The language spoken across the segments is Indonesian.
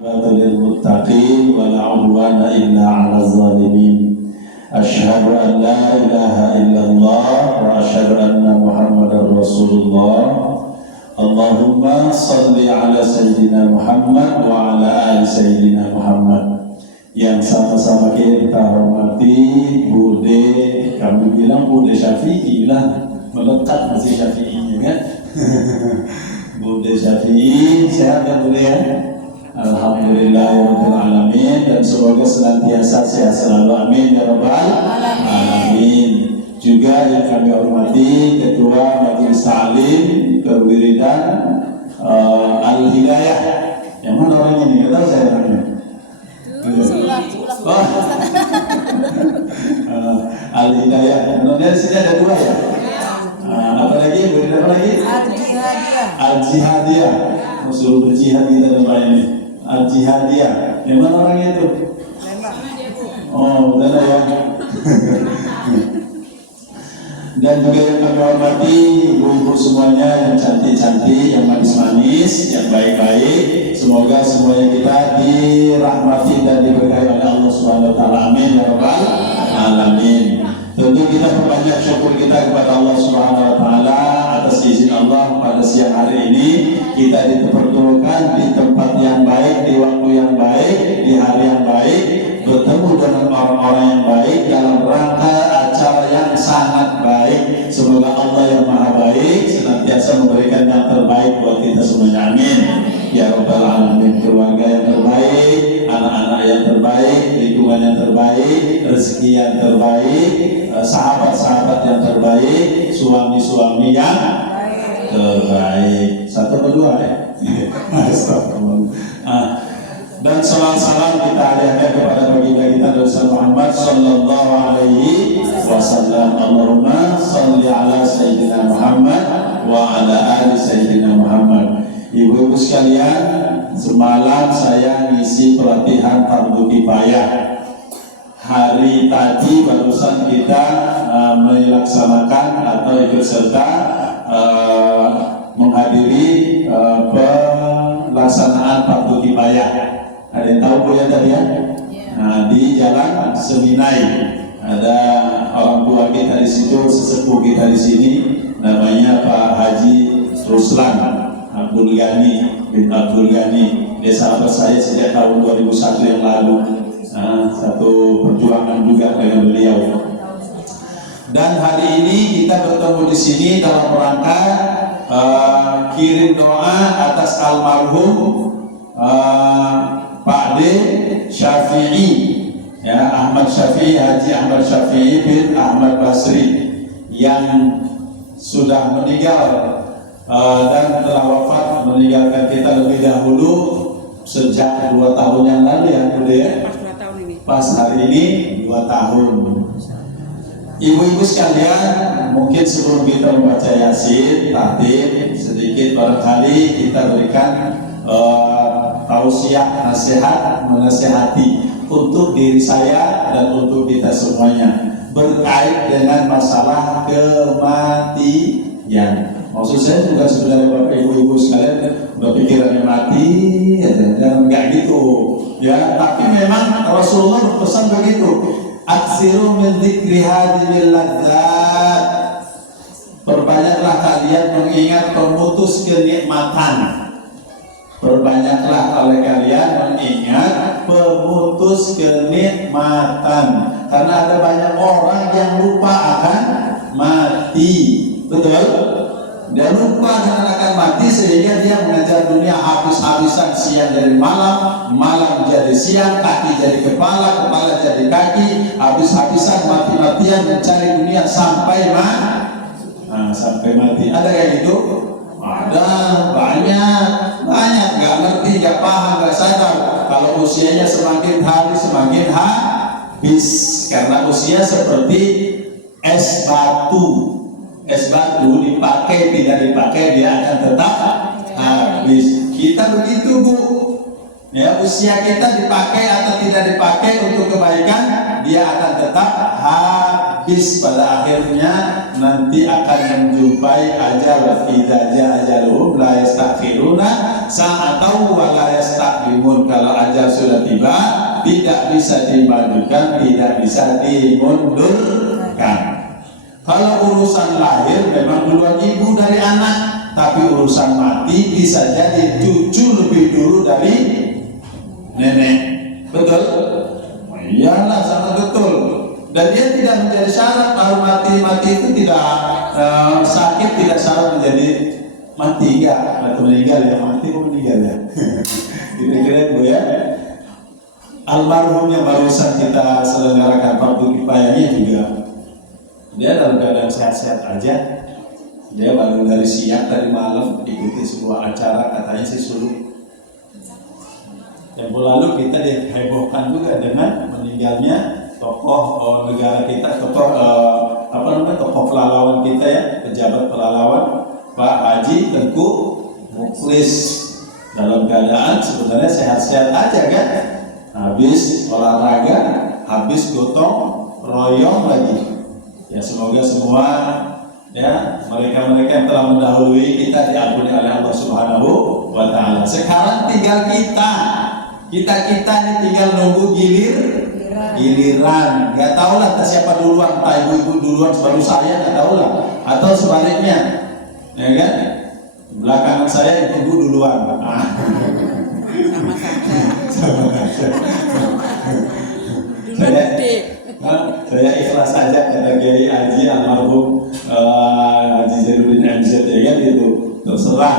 للمتقين ولا عدوان إلا على الظالمين أشهد أن لا إله إلا الله وأشهد أن محمدا رسول الله اللهم صل على سيدنا محمد وعلى آل سيدina Muhammad. Yang sama-sama kita hormati Bude, kami bilang Bude Syafi'i lah, melekat masih Syafi'inya kan. Bude Syafi'i, sehat ya Bude ya? Alhamdulillahirrahmanirrahim. Dan semoga senantiasa sehat selalu, amin ya rabbal alamin. Juga yang kami hormati Ketua Majelis Ta'lim Perwiridan Al-Hidayah. Yang mana orangnya nih? Nggak tahu saya orangnya. Al-Hidayah. Dari sini ada dua ya? Apa lagi? Berita apa lagi? Al-Jihadiyah. Musuh berjihad kita tempat ini. Al-Jihadiyah. Yang mana orangnya itu? Oh, benar ya. Dan juga yang kami hormati ibu-ibu semuanya yang cantik-cantik, yang manis-manis, yang baik-baik. Semoga semuanya kita dirahmati dan diberkahi oleh Allah Subhanahu wa taala. Amin ya rabbal alamin. Tentu kita perbanyak syukur kita kepada Allah Subhanahu wa taala atas izin Allah pada siang hari ini kita dipertemukan di tempat yang baik, di waktu yang baik, di hari yang baik, bertemu dengan orang-orang yang baik dalam rangka acara yang sangat baik. Semoga Allah yang Maha Baik senantiasa memberikan yang terbaik buat kita semuanya. Amin. Ya rabbal alamin. Keluarga yang terbaik, anak-anak yang terbaik, lingkungan yang terbaik, rezeki yang terbaik, sahabat-sahabat yang terbaik, suami-suami yang terbaik. Satu kedua ya. Dan salam-salam kita hadiahkan kepada baginda kita Rasul Muhammad sallallahu alaihi wasallam. Allahumma shalli ala sayyidina Muhammad wa ala ali sayyidina Muhammad. Ibu-ibu sekalian, semalam saya ngisi pelatihan fardu kifayah. Hari tadi barusan kita melaksanakan atau ikut serta menghadiri pelaksanaan fardu kifayah. Ada yang tahu Bu ya tadi ya? Nah, di Jalan Seminai ada orang tua kita di situ, sesepuh kita di sini, namanya Pak Haji Ruslan Abdul Ghani bin Abdul Ghani. Dia sahabat saya sejak tahun 2001 yang lalu. Satu perjuangan juga dengan beliau. Dan hari ini kita bertemu di sini dalam rangka kirim doa atas almarhum Pak D Syafi'i, ya, Ahmad Syafi'i, Haji Ahmad Syafi'i bin Ahmad Basri yang sudah meninggal dan telah wafat, meninggalkan kita lebih dahulu sejak 2 tahun yang lalu ya, ya? Pas hari ini 2 tahun. Ibu-ibu sekalian, mungkin sebelum kita membaca Yasin, tahtib sedikit barangkali kita berikan tausiah, nasihat, menasihati untuk diri saya dan untuk kita semuanya berkait dengan masalah kematian. Maksud saya juga sebenarnya Bapak Ibu sekalian berpikirannya mati, jangan enggak gitu ya. Tapi memang Rasulullah berpesan begitu. Aksiru min dzikri hadhil ladzat. Perbanyaklah kalian mengingat pemutus kenikmatan. Perbanyaklah oleh kalian mengingat pemutus kenikmatan. Karena ada banyak orang yang lupa akan mati. Betul? Dia lupa dengan akan mati sehingga dia mengejar dunia habis-habisan, siang dari malam, malam jadi siang, kaki jadi kepala, kepala jadi kaki, habis-habisan mati-matian mencari dunia sampai mati. Ada kayak gitu? Ada, banyak, nggak ngerti, nggak paham, nggak sadar. Kalau usianya semakin hari semakin habis, karena usia seperti es batu. Es batu dipakai tidak dipakai dia akan tetap habis. Kita begitu Bu, ya, usia kita dipakai atau tidak dipakai untuk kebaikan dia akan tetap habis. bis pada akhirnya nanti akan menjumpai ajal. Idza jaa ajaluhum la yastakhiruna sa'atan wa la yastaqdimun. Kalau ajal sudah tiba, tidak bisa dimajukan, tidak bisa dimundurkan. Kalau urusan lahir memang duluan ibu dari anak, tapi urusan mati bisa jadi cucu lebih dulu dari nenek. Betul? Iyalah, sangat betul. Dan dia tidak menjadi syarat kalau mati itu tidak sakit, tidak syarat menjadi mati enggak atau meninggal ya, mati kok meninggal ya. Kira-kira itu ya. Almarhum yang barusan kita selenggarakan fardu kifayahnya juga, dia dalam keadaan sehat-sehat aja. Dia baru dari siang tadi malam ikuti sebuah acara, katanya sih suruh. Yang lalu kita dihebohkan juga dengan meninggalnya tokoh negara kita, tokoh tokoh pelalawan kita ya, pejabat pelalawan Pak Haji Tengku Mukhlis, dalam keadaan sebenarnya sehat-sehat aja kan, habis olahraga, habis gotong royong lagi. Ya semoga semua ya mereka-mereka yang telah mendahului kita diampuni oleh Allah Subhanahu wa Ta'ala. Sekarang tinggal kita ini tinggal nunggu giliran. Gak tahu lah siapa duluan, entah ibu-ibu duluan baru saya, gak tahu lah, atau sebaliknya, ya kan? Belakangan saya ibu duluan. Sama saja. Saya ikhlas saja kata Kiai Haji almarhum Haji Zainuddin MZ ya kan gitu, terserah.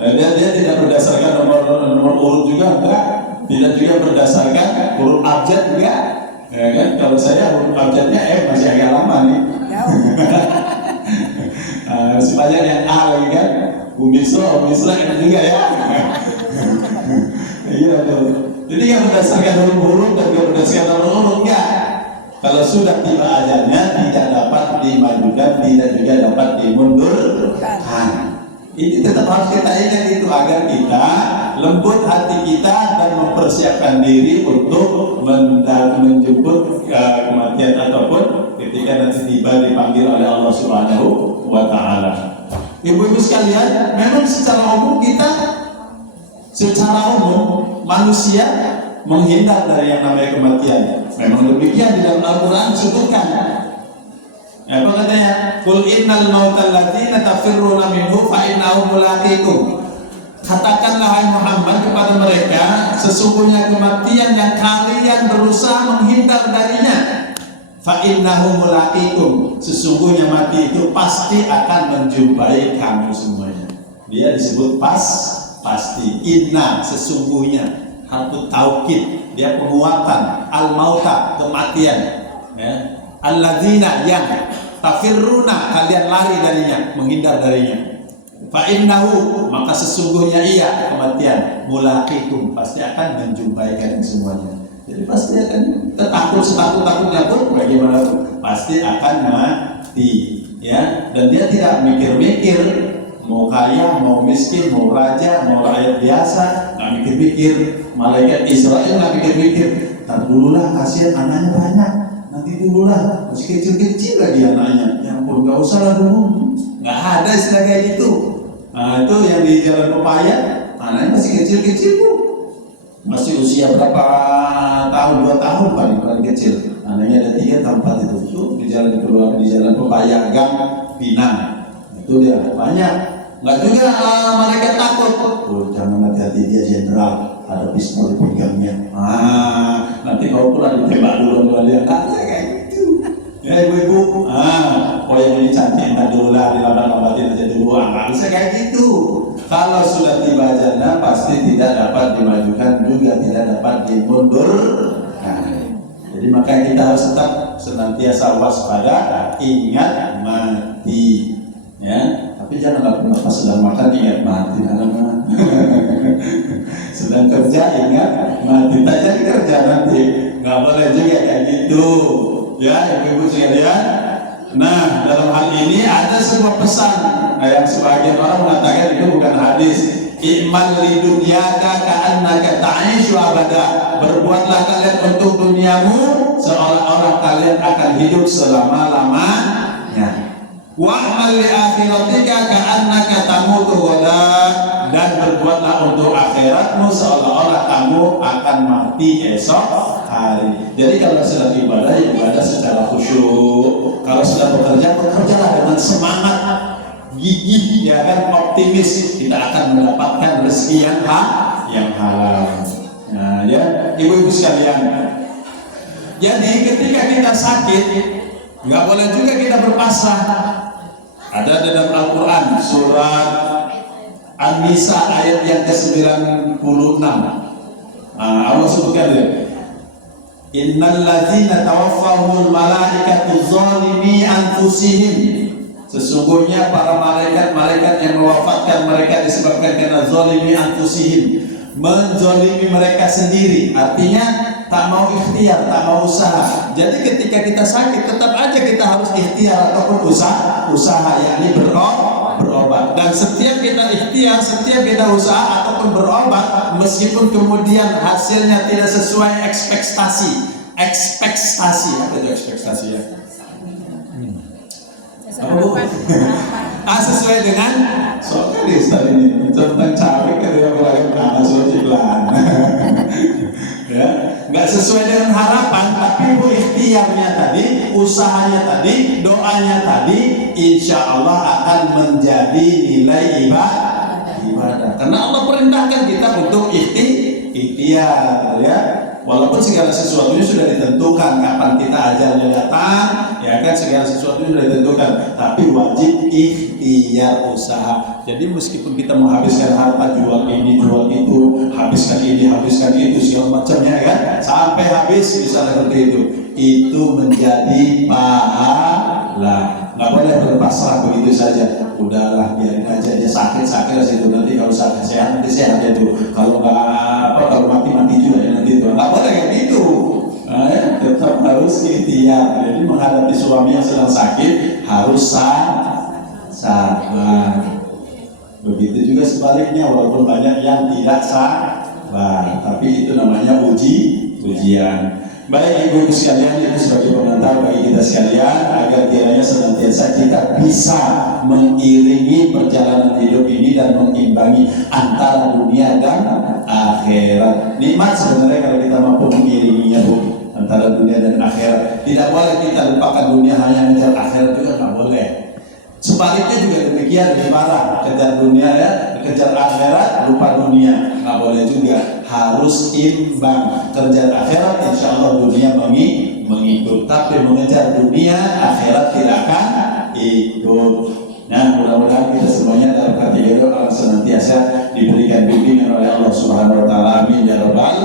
Dia tidak berdasarkan nomor urut juga enggak, tidak juga berdasarkan huruf abjad enggak, ya kan? Kalau saya huruf abjadnya masih agak lama nih. Masih banyak yang A lagi kan, Umisra itu juga ya. Iya tuh. Jadi yang berdasarkan huruf dan yang berdasarkan nomor urut enggak. Kalau sudah tiba ajalnya tidak dapat dimajukan, tidak juga dapat dimundurkan. Ini tetap harus kita ingat itu agar kita lembut hati kita dan mempersiapkan diri untuk menjemput kematian ataupun ketika nanti tiba dipanggil oleh Allah Subhanahu wa Ta'ala. Ibu-ibu sekalian, memang secara umum manusia menghindar dari yang namanya kematian. Memang demikian di dalam Al-Quran disebutkan. Apa katanya? Qul innal mautal ladzina tafirruna minhu fa innahu mulaqikum. Katakanlah hai Muhammad kepada mereka, sesungguhnya kematian yang kalian berusaha menghindar darinya, fa innahu mulaqikum. Sesungguhnya mati itu pasti akan menjumpai kamu semuanya. Dia disebut pasti. Inna sesungguhnya, harfu taukid, dia penguatan. Al-mauta kematian, ya. Alladzina yang tafirruna kalian lari darinya, menghindar darinya. Fa innahu maka sesungguhnya ia kematian mulaqikum pasti akan menjumpai kalian semuanya. Jadi pasti akan setakut-takutnya pun bagaimanapun pasti akan mati, ya. Dan dia tidak mikir-mikir mau kaya, mau miskin, mau raja, mau rakyat biasa, nggak mikir-mikir. Malaikat Israel nggak mikir-mikir. Ntar dululah, kasihan anaknya banyak. Nanti dululah, masih kecil-kecil lagi anaknya. Ya ampun, nggak usah lah dulu. Nggak ada istilah kayak gitu. Nah itu yang di Jalan Pepaya, anaknya masih kecil-kecil bu. Masih usia berapa tahun, 2 tahun paling kecil. Anaknya ada 3 atau 4 itu. Tuh di Jalan Pepaya Gang Pinang. Itu dia banyak. Nggak juga mereka takut. Jangan hati-hati, dia jenderal, ada pistol di pinggangnya. Nanti kalau pulang ditembak dulu dia. Kayak gitu. Ya ibu-ibu, yang ini cantik tak dulu lah, dilambat-lambatin aja dulu. Nggak bisa kayak gitu. Kalau sudah tiba ajalnya pasti tidak dapat dimajukan, juga tidak dapat dimundurkan. Jadi makanya kita harus tetap senantiasa waspada, ingat mati, ya. Tapi jangan lakukan apa sedang makan ingat mati, sedang kerja ingat mati, tak jadi kerja nanti, nggak boleh juga kayak gitu, ya ibu-ibu sekalian. Nah dalam hal ini ada sebuah pesan yang sebagian orang mengatakan itu bukan hadis, I'mal lidunyaka ka'annaka ta'ishu abada. Berbuatlah kalian untuk duniamu seolah-olah kalian akan hidup selama-lamanya. Wa'mal li akhiratika ka'annaka tamutu ghadan. Dan berbuatlah untuk akhiratmu seolah-olah kamu akan mati esok hari. Jadi kalau sedang ibadah, ibadah secara khusyuk. Kalau sedang bekerja, bekerjalah dengan semangat, gigih, ya kan, optimis. Kita akan mendapatkan rezeki yang halal. Nah, ya, ibu-ibu sekalian. Jadi ketika kita sakit, nggak boleh juga kita berpasrah. Ada dalam Al-Quran surat An-Nisa ayat yang ke-96. Allah sebutkan dia, Innal ladzina tawaffahumul malaikatu zalimi anfusihim. Sesungguhnya para malaikat yang mewafatkan mereka disebabkan karena zalimi anfusihim, menzalimi mereka sendiri. Artinya tak mau ikhtiar, tak mau usaha. Jadi ketika kita sakit, tetap aja kita harus ikhtiar ataupun usaha, yakni berobat. Dan setiap kita ikhtiar, setiap kita usaha ataupun berobat, meskipun kemudian hasilnya tidak sesuai ekspektasi. Apa itu ekspektasi ya? Sesuai dengan soalnya di Ustaz ini tentang cabai kan dia beragam karena sojilan. Ya, nggak sesuai dengan harapan, tapi ikhtiarnya tadi, usahanya tadi, doanya tadi, insya Allah akan menjadi nilai ibadah. Karena Allah perintahkan kita untuk ikhtiar, ya. Walaupun segala sesuatunya sudah ditentukan kapan kita ajalnya datang, ya kan, segala sesuatunya sudah ditentukan, tapi wajib ikhtiar usaha. Jadi meskipun kita menghabiskan harta, jual ini, jual itu, habiskan ini, habiskan itu, segala macamnya kan, sampai habis misalnya seperti itu menjadi pahala. Nggak boleh berpasrah begitu saja. Udahlah biarin aja, dia sakit situ, nanti kalau sakit sehat nanti sehat itu. Kalau kalau mati juga ya nanti itu. Nggak boleh kayak gitu. Nah, ya, tetap harus ikhtiar. Jadi menghadapi suami yang sedang sakit harus sabar. Begitu juga sebaliknya, walaupun banyak yang tidak sabar, tapi itu namanya ujian. Baik ibu-ibu sekalian, ini sebagai pengantar bagi kita sekalian agar kiranya senantiasa kita bisa mengiringi perjalanan hidup ini dan mengimbangi antara dunia dan akhirat. Nikmat sebenarnya kalau kita mampu mengiringinya, Bu, antara dunia dan akhirat. Tidak boleh kita lupakan dunia hanya mengejar akhirat juga, nggak boleh. Sebaliknya juga demikian, lebih parah, kejar dunia ya, kejar akhirat, lupa dunia, nggak boleh juga. Harus imbang, kejar akhirat, insya Allah dunia mengikut. Tapi mengejar dunia, akhirat tidak akan ikut. Nah, mudah-mudahan kita semuanya dalam kategori orang senantiasa diberikan bimbingan oleh Allah Subhanahu Wa Taala. Amin ya rabbal